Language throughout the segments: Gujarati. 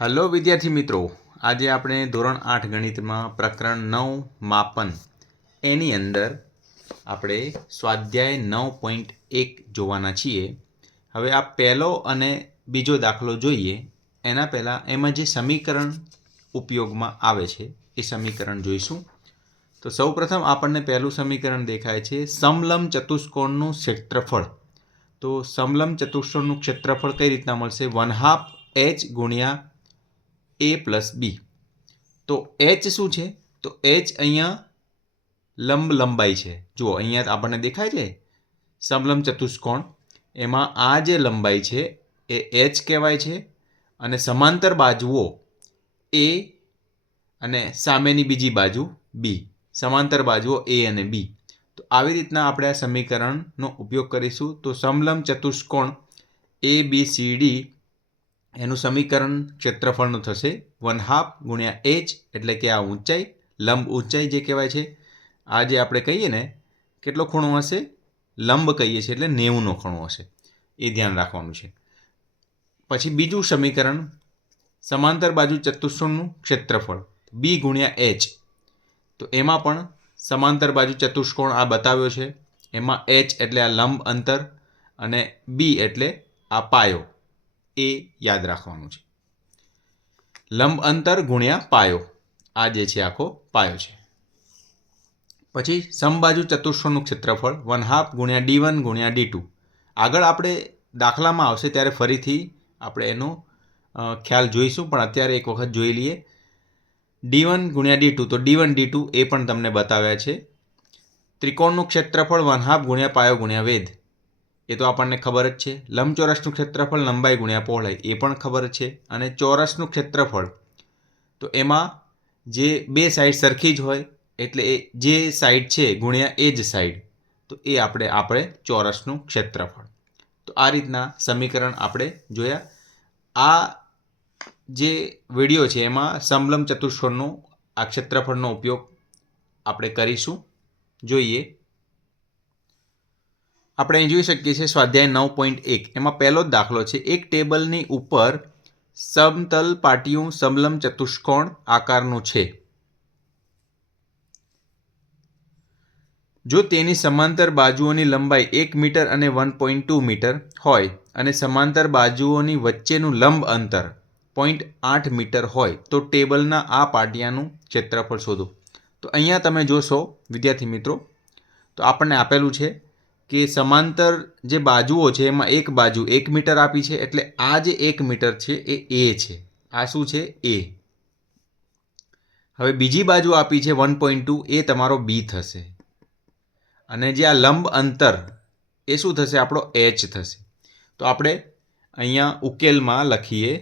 હેલો વિદ્યાર્થી મિત્રો, આજે આપણે ધોરણ 8 ગણિતમાં પ્રકરણ 9 માપન એની અંદર આપણે સ્વાધ્યાય 9.1 જોવાના છીએ. હવે આ પહેલો અને બીજો દાખલો જોઈએ એના પહેલાં એમાં જે સમીકરણ ઉપયોગમાં આવે છે એ સમીકરણ જોઈશું. તો સૌપ્રથમ આપણને પહેલું સમીકરણ દેખાય છે સમલંબ ચતુષ્કોણનું ક્ષેત્રફળ. તો સમલંબ ચતુષ્કોણનું ક્ષેત્રફળ કઈ રીતના મળશે? 1/2 h ગુણ્યા a પ્લસ બી. તો h શું છે? તો h અહીંયા લંબાઈ છે. જુઓ અહીંયા આપણને દેખાય છે સમલંબ ચતુષ્કોણ, એમાં આ જે લંબાઈ છે એ h કહેવાય છે અને સમાંતર બાજુઓ a અને સામેની બીજી બાજુ b, સમાંતર બાજુઓ a અને b. તો આવી રીતના આપણે આ સમીકરણનો ઉપયોગ કરીશું. તો સમલંબ ચતુષ્કોણ ABCD એનું સમીકરણ ક્ષેત્રફળનું થશે 1/2 ગુણ્યા h, એટલે કે આ ઊંચાઈ, લંબ ઊંચાઈ જે કહેવાય છે. આ જે આપણે કહીએ ને કેટલો ખૂણો હશે, લંબ કહીએ છીએ એટલે 90નો ખૂણો હશે, એ ધ્યાન રાખવાનું છે. પછી બીજું સમીકરણ સમાંતર બાજુ ચતુષ્કોણનું ક્ષેત્રફળ b ગુણ્યા h. તો એમાં પણ સમાંતર બાજુ ચતુષ્કોણ આ બતાવ્યો છે, એમાં h એટલે આ લંબ અંતર અને b એટલે આ પાયો, એ યાદ રાખવાનું છે. લંબ અંતર ગુણ્યા પાયો, આ જે છે આખો પાયો છે. પછી સમબાજુ ચતુષ્કોણનું ક્ષેત્રફળ 1/2 ગુણ્યા d1 ગુણ્યા d2. આગળ આપણે દાખલામાં આવશે ત્યારે ફરીથી આપણે એનો ખ્યાલ જોઈશું, પણ અત્યારે એક વખત જોઈ લઈએ. d1 ગુણ્યા d2, તો d1 d2 એ પણ તમને બતાવ્યા છે. ત્રિકોણનું ક્ષેત્રફળ 1/2 ગુણ્યા પાયો ગુણ્યા વેધ, એ તો આપણને ખબર જ છે. લંબચોરસનું ક્ષેત્રફળ લંબાઈ ગુણ્યા પહોળાઈ, એ પણ ખબર છે. અને ચોરસનું ક્ષેત્રફળ, તો એમાં જે બે સાઈડ સરખી જ હોય એટલે એ જે સાઈડ છે ગુણ્યા એ જ સાઈડ, તો એ આપણે ચોરસનું ક્ષેત્રફળ. તો આ રીતના સમીકરણ આપણે જોયા. આ જે વિડીયો છે એમાં સમલંબ ચતુષ્કોણનો આ ક્ષેત્રફળનો ઉપયોગ આપણે કરીશું. જોઈએ, આપણે અહીં જોઈ શકીએ છીએ સ્વાધ્યાય 9.1, એમાં પહેલો જ દાખલો છે. એક ટેબલની ઉપર સમતલ પાટિયું સમલંબ ચતુષ્કોણ આકારનું છે. જો તેની સમાંતર બાજુઓની લંબાઈ 1 મીટર અને 1.2 મીટર હોય અને સમાંતર બાજુઓની વચ્ચેનું લંબ અંતર 0.8 મીટર હોય તો ટેબલના આ પાટિયાનું ક્ષેત્રફળ શોધો. તો અહીંયા તમે જોશો વિદ્યાર્થી મિત્રો, તો આપણને આપેલું છે કે સમાંતર જે બાજુઓ છે એમાં એક બાજુ 1 મીટર આપી છે, એટલે આ જે 1 મીટર છે એ a છે. આ શું છે? a. હવે બીજી બાજુ આપી છે 1.2, એ તમારો b થશે. અને જે આ લંબ અંતર એ શું થશે? આપણો h થશે. તો આપણે અહીંયા ઉકેલમાં લખીએ.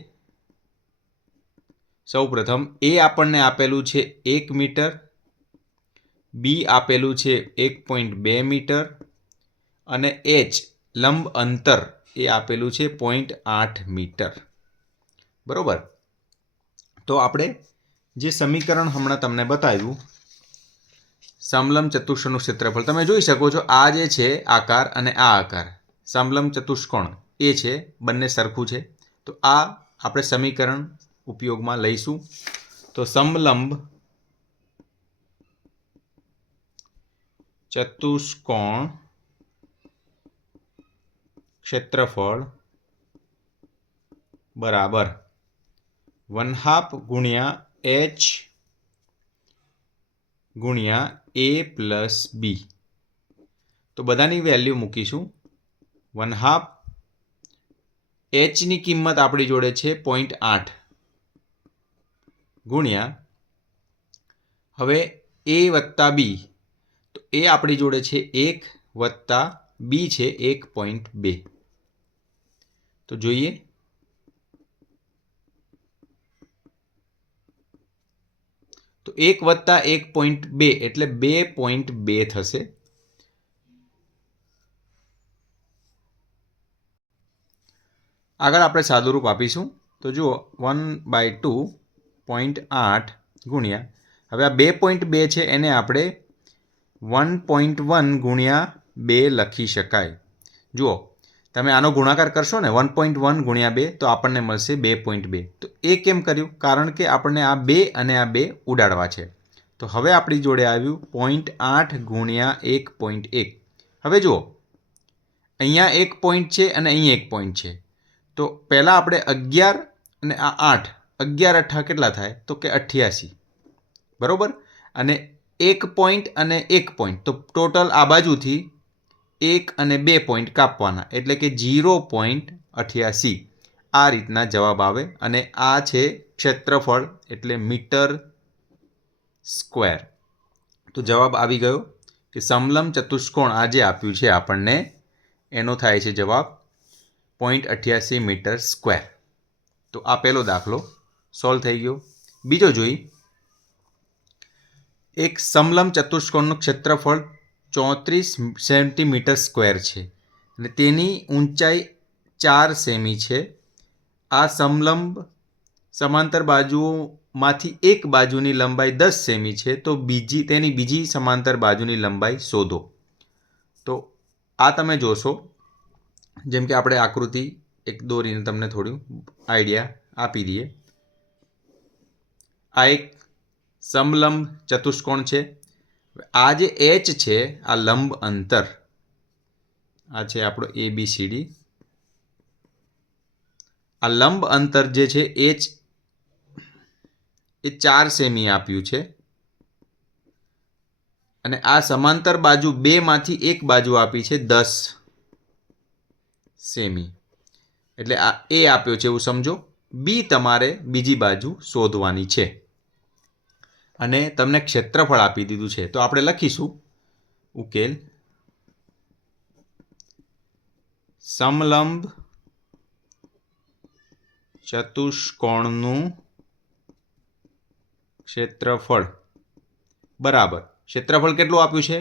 સૌપ્રથમ a આપણને આપેલું છે 1 મીટર, b આપેલું છે 1.2 મીટર અને h લંબ અંતર એ આપેલું છે 0.8 મીટર. બરોબર. તો આપણે જે સમીકરણ હમણાં તમને બતાવ્યું સમલંબ ચતુષ્કોણનું ક્ષેત્રફળ, તમે જોઈ શકો છો આ જે છે આકાર અને આ આકાર સમલંબ ચતુષ્કોણ એ છે, બંને સરખું છે. તો આ આપણે સમીકરણ ઉપયોગમાં લઈશું. તો સમલંબ ચતુષ્કોણ ક્ષેત્રફળ બરાબર 1/2 ગુણ્યા h ગુણ્યા a પ્લસ b. તો બધાની વેલ્યુ મૂકીશું. 1/2 h ની કિંમત આપણી જોડે છે 0.8 ગુણ્યા, હવે a વત્તા b, તો એ આપણી જોડે છે 1 વત્તા b છે 1.2. તો જોઈએ, તો 1 વત્તા 1.2 એટલે 2.2 થશે. આગળ આપણે સાદુરૂપ આપીશું. તો જુઓ 1/2.8 ગુણ્યા, હવે આ 2.2 છે એને આપણે 1.1 ગુણ્યા 2 લખી શકાય. જુઓ તમે આનો ગુણાકાર કરશો ને 1.1 ગુણ્યા 2 તો આપણને મળશે 2.2. તો એ કેમ કર્યું? કારણ કે આપણને આ 2 અને આ 2 ઉડાડવા છે. તો હવે આપણી જોડે આવ્યું 0.8 ગુણ્યા 1.1. હવે જુઓ, અહીંયા એક પોઈન્ટ છે અને અહીં એક પોઈન્ટ છે. તો પહેલાં આપણે 11 અને આ 8, 11 અઠ્ઠા કેટલા થાય? તો કે 88, બરાબર. અને એક પોઈન્ટ અને એક પોઈન્ટ, તો ટોટલ આ બાજુથી 1 અને 2 પોઈન્ટ કાપવાના, એટલે કે 0.88. આ રીતના જવાબ આવે. અને આ છે ક્ષેત્રફળ, એટલે મીટર સ્ક્વેર. તો જવાબ આવી ગયો કે સમલંબ ચતુષ્કોણ આ જે આપ્યું છે આપણને, એનો થાય છે જવાબ 0.88 મીટર સ્ક્વેર. તો આ પહેલો દાખલો સોલ્વ થઈ ગયો. બીજો જોઈ, એક સમલંબ ચતુષ્કોણનું ક્ષેત્રફળ 34 સેન્ટીમીટર સ્ક્વેર છે અને તેની ઊંચાઈ 4 સેમી છે. આ સમલંબ સમાંતર બાજુઓમાંથી એક બાજુની લંબાઈ 10 સેમી છે, તો તેની બીજી સમાંતર બાજુની લંબાઈ શોધો. તો આ તમે જોશો, જેમ કે આપણે આકૃતિ એક દોરીને તમને થોડું આઈડિયા આપી દઈએ. આ એક સમલંબ ચતુષ્કોણ છે. આ જે એચ છે, આ લંબ અંતર, આ છે આપણો ABCD. આ લંબ અંતર જે છે એચ એ 4 સેમી આપ્યું છે. અને આ સમાંતર બાજુ 2 માંથી એક બાજુ આપી છે 10 સેમી, એટલે આ એ આપ્યો છે એવું સમજો. બી તમારે બીજી બાજુ શોધવાની છે અને તમને ક્ષેત્રફળ આપી દીધું છે. તો આપણે લખીશું ઉકેલ, સમલંબ ચતુષ્કોણનું ક્ષેત્રફળ બરાબર, ક્ષેત્રફળ કેટલું આપ્યું છે?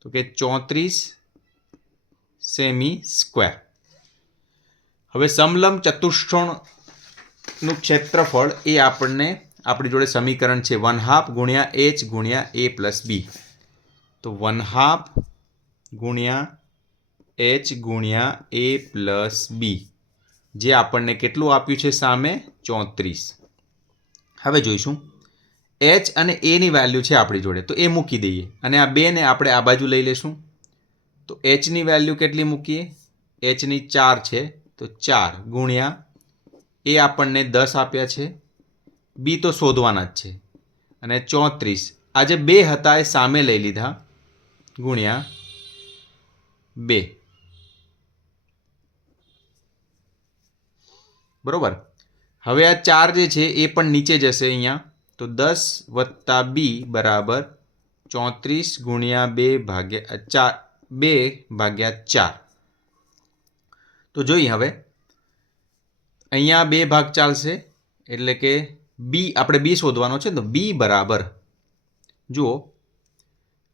તો કે 34 સેમી સ્ક્વેર. હવે સમલંબ ચતુષ્કોણનું ક્ષેત્રફળ એ આપણને આપણી જોડે સમીકરણ છે 1/2 ગુણ્યા h ગુણ્યા a પ્લસ b. તો 1/2 ગુણ્યા h ગુણ્યા a પ્લસ b, જે આપણને કેટલું આપ્યું છે સામે? 34. હવે જોઈશું, h અને a ની વેલ્યુ છે આપણી જોડે, તો એ મૂકી દઈએ અને આ 2 ને આપણે આ બાજુ લઈ લેશું. તો h ની વેલ્યુ કેટલી મૂકીએ? h ની 4 છે, તો 4 ગુણ્યા એ આપણને 10 આપ્યા છે, બી તો શોધવાના જ છે, અને 34 આ જે 2 હતા એ સામે લઈ લીધા, ગુણ્યા 2, બરોબર. હવે આ 4 જે છે એ પણ નીચે જશે અહીંયા, તો 10 વત્તા બી બરાબર 34 ગુણ્યા 2 ભાગ્યા 4. તો જોઈએ હવે અહીંયા 2 ભાગ ચાલશે, એટલે કે બી આપણે બી શોધવાનો છે. તો બી બરાબર, જુઓ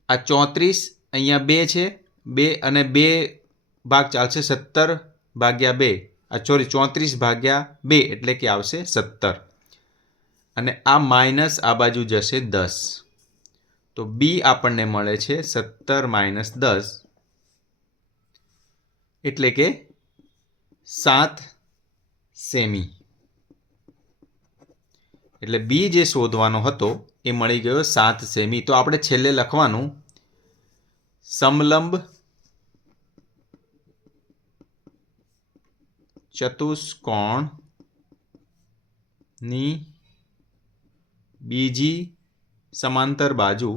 આ 34 અહીંયા 2 છે, 2 અને 2 ભાગ ચાલશે, 17 ભાગ્યા 2, સોરી 34 ભાગ્યા 2 એટલે કે આવશે 17, અને આ માઇનસ આ બાજુ જશે 10. તો બી આપણને મળે છે 17 માઇનસ 10, એટલે કે 7 સેમી. એટલે બી જે શોધવાનો હતો એ મળી ગયો 7 સેમી. તો આપણે છેલ્લે લખવાનું સમલંબ ચતુષ્કોણની બીજી સમાંતર બાજુ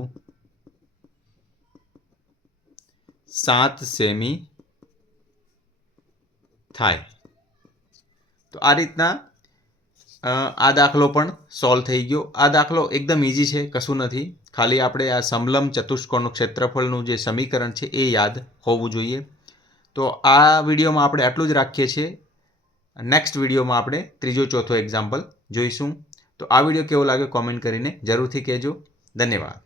7 સેમી થાય. તો આ રીતના આ દાખલો પણ સોલ્વ થઈ ગયો. આ દાખલો એકદમ ઇઝી છે, કશું નથી. ખાલી આપણે આ સમલંબ ચતુષ્કોણનું ક્ષેત્રફળનું જે સમીકરણ છે એ યાદ હોવું જોઈએ. તો આ વિડીયોમાં આપણે આટલું જ રાખીએ છીએ. નેક્સ્ટ વિડીયોમાં આપણે ત્રીજો ચોથો એક્ઝામ્પલ જોઈશું. તો આ વિડીયો કેવો લાગ્યો કોમેન્ટ કરીને જરૂરથી કહેજો. ધન્યવાદ.